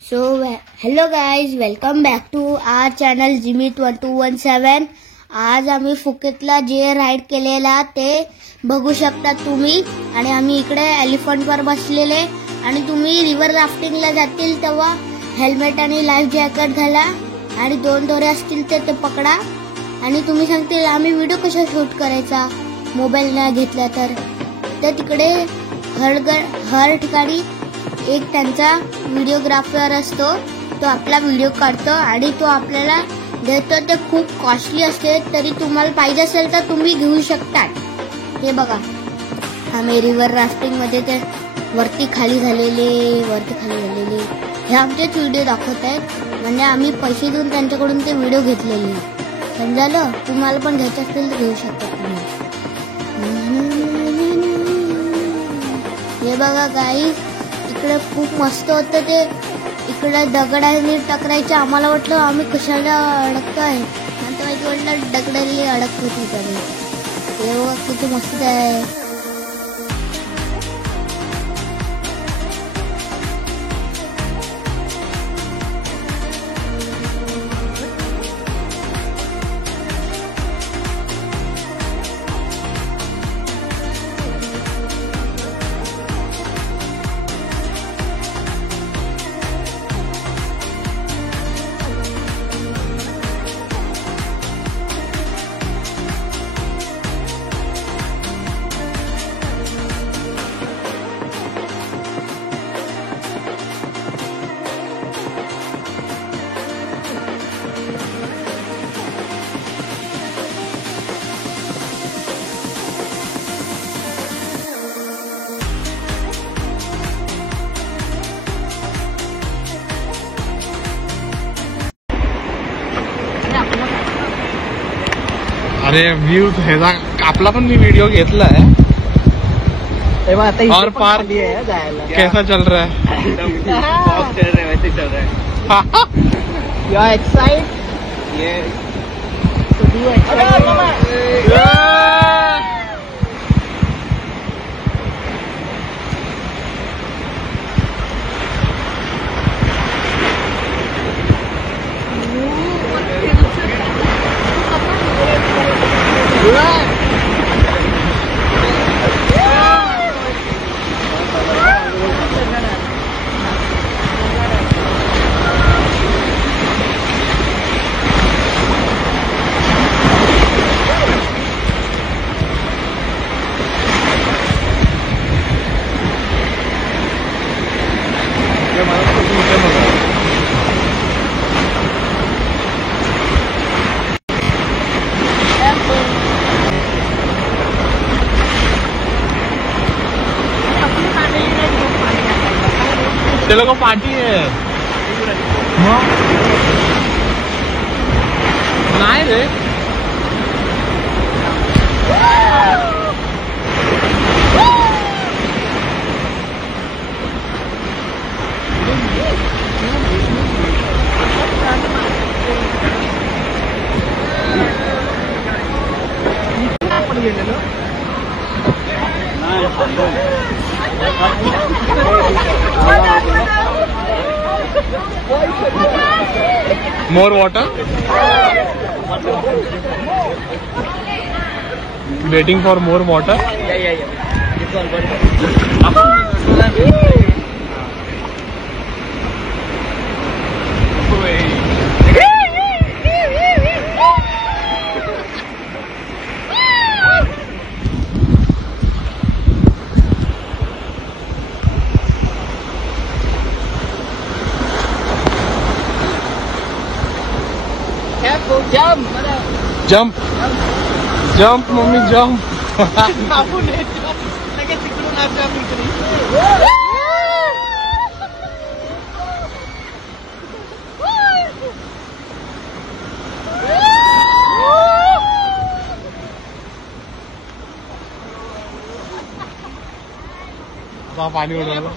So hello guys, welcome back to our channel Jimmy1217. आज आम्ही फुकेतला जे राईड केलेला ते बघू शकता तुम्ही. आणि आम्ही इकडे एलिफंटवर बसलेले आणि तुम्ही रिव्हर राफ्टिंगला जातील तेव्हा हेल्मेट आणि लाईफ जॅकेट घाला आणि 2 दोरे असतील ते पकडा. आणि तुम्ही सांगतील आम्ही व्हिडिओ कसा शूट करायचा मोबाईल नाही घेतला तर तिकडे हर ठिकाणी एक त्यांचा व्हिडिओग्राफर असतो, तो आपला व्हिडिओ काढतो आणि तो आपल्याला देतो. ते खूप कॉस्टली असते, तरी तुम्हाला पाहिजे असेल तर तुम्ही घेऊ शकता. हे बघा, आम्ही रिव्हर राफ्टिंग मध्ये ते वरती खाली झालेले हे आमचेच व्हिडिओ दाखवत आहेत. म्हणजे आम्ही पैसे देऊन त्यांच्याकडून ते व्हिडिओ घेतलेले. समजालं? तुम्हाला पण घ्यायचं असेल तर घेऊ शकता तुम्ही. हे बघा गाईस, इकडे खूप मस्त होतं ते. इकडे दगडाने टकरायचे. आम्हाला वाटलं आम्ही कशाला अडकतोय, नंतर माहिती वाटलं दगडाने अडकत होती. तेव्हा किती मस्त आहे. अरे व्ह्यू ह्याचा आपला पण मी व्हिडिओ घेतलाय. और पार कैसा चल रहा है? चल रहा है, वैसे चल रहा है. You are excited? Yes. So do you excited? ते लोक पार्टी आहे नाही रे. More water? Waiting for more water? Yeah. This one, Jump, mommy, jump. पाणी उडवलं.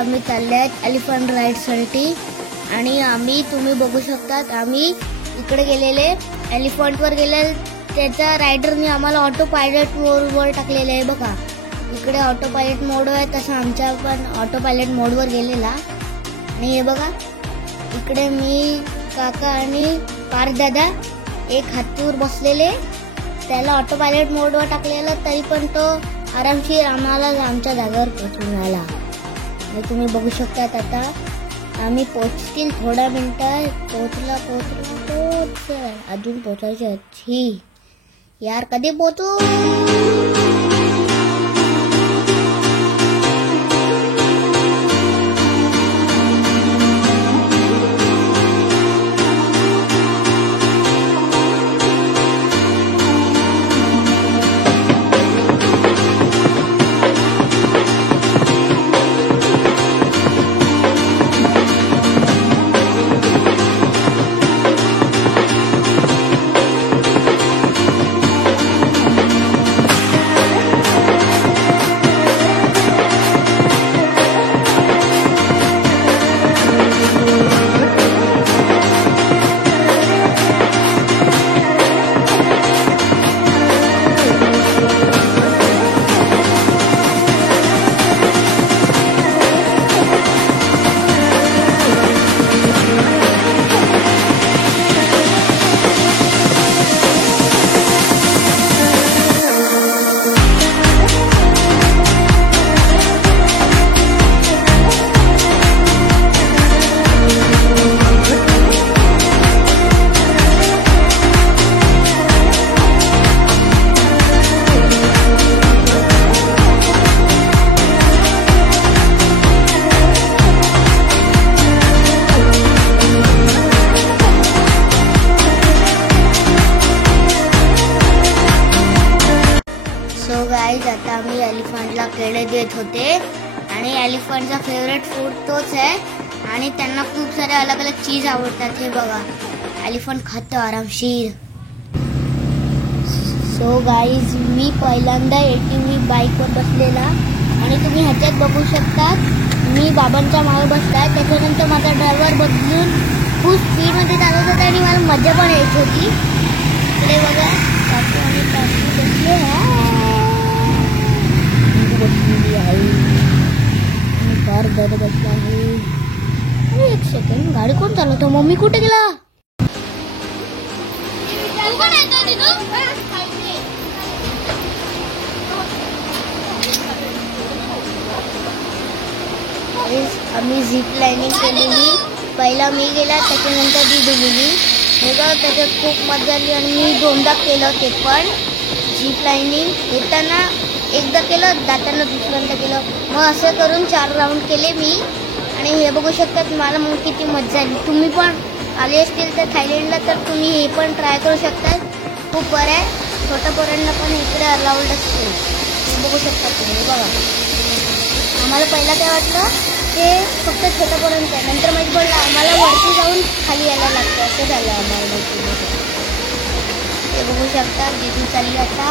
आम्ही चालले आहेत एलिफंट राईडसाठी आणि आम्ही तुम्ही बघू शकतात आम्ही इकडे गेलेले एलिफंटवर गेले त्याच्या रायडरने आम्हाला ऑटो पायलट मोडवर टाकलेले आहे बघा. इकडे ऑटो पायलट मोड आहे तसं आमच्या पण ऑटो पायलट मोडवर गेलेला. आणि हे बघा इकडे मी काका आणि पार्थ दादा एक हत्तीवर बसलेले त्याला ऑटो पायलट मोडवर टाकलेला तरी पण तो आरामशीर आम्हाला आमच्या जागेवर पोहोचून आला. आणि तुम्ही बघू शकतात आता आम्ही पोहोचतील थोड्या मिनिटात. पोहोचला अजून पोहोचायची अच्छी यार कधी पोहोचू. सो गाईज आता आम्ही एलिफंटला केळे देत होते आणि एलिफंटचा फेवरेट फूड तोच आहे आणि त्यांना खूप सारे अलग अलग चीज आवडतात. हे बघा एलिफंट खातो आरामशीर. सो गाईज मी पहिल्यांदा ATV बाईकवर बसलेला आणि तुम्ही ह्याच्यात बघू शकता मी बाबांच्या मागे बसलाय. त्याच्यानंतर माझा ड्रायव्हर बदलून खूप स्पीडमध्ये चालत होता आणि मला मजा पण येत होती. इकडे बघा काकू आणि काकू बसले बसलेली आहे आणि कार दर बसला आहे. एक सेकंड गाडी कोण चालवतो. मम्मी कुठे गेला. आम्ही झिप लाईनिंग केलेली. पहिला मी गेला त्याच्यानंतर दिदू गेली. हे बघा त्याच्यात खूप मजा आली आणि मी दोनदा केलं ते पण झिप लाईनिंग. येताना एकदा केलं जाताना दुसऱ्यांदा केलं मग असं करून 4 राऊंड केले मी. आणि हे बघू शकतात मला मग किती मजा आली. तुम्ही पण आले असतील तर थायलंडला तर तुम्ही हे पण ट्राय करू शकता. खूप बरं आहे. छोट्या पोरांना पण इकडे अलाउड असते. हे बघू शकता तुम्ही बघा. आम्हाला पहिला काय वाटलं ते फक्त छोट्या पोरांचं आहे. नंतर माहिती पडलं आम्हाला वरती जाऊन खाली यायला लागतं. असं झालं आम्हाला माहिती. हे बघू शकता जिथून चालली आता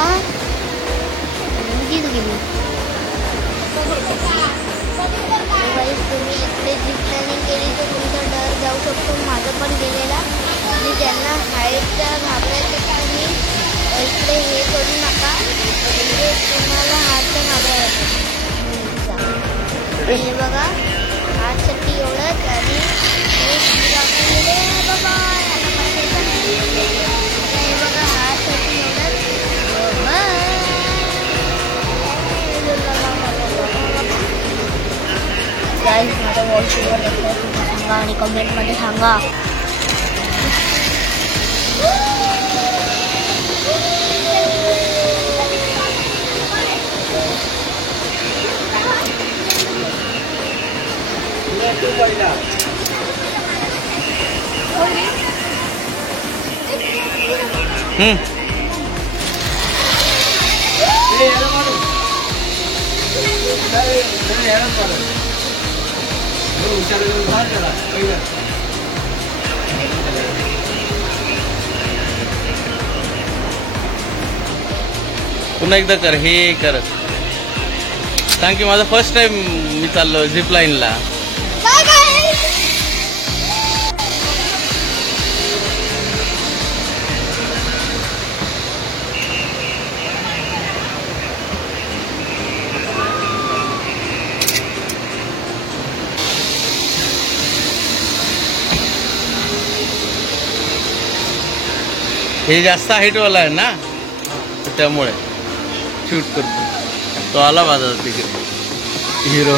जिथून गेली. तुम्ही इकडे झिप लाईनिंग केली तर तुमचा डर जाऊ शकतो. माझं पण गेलेला. आणि ज्यांना हाईटचा घाबरायचं तुम्ही इकडे हे करू नका म्हणजे तुम्हाला हातचा घाबरायचा. हे बघा हातसाठी एवढंच आणि बाबा हे बघा हातसाठी एवढंच. गाईज माझा वॉइस ओव्हर देखील सांगा आणि कमेंटमध्ये सांगा. पुन्हा एकदा कर हे कर. सांग की माझा फर्स्ट टाइम मी चाललो झिप लाईनला. Bye bye. हे जास्त हाईटवाला आहे ना त्यामुळे शूट करतो. तो आला माझा तिकडे हिरो.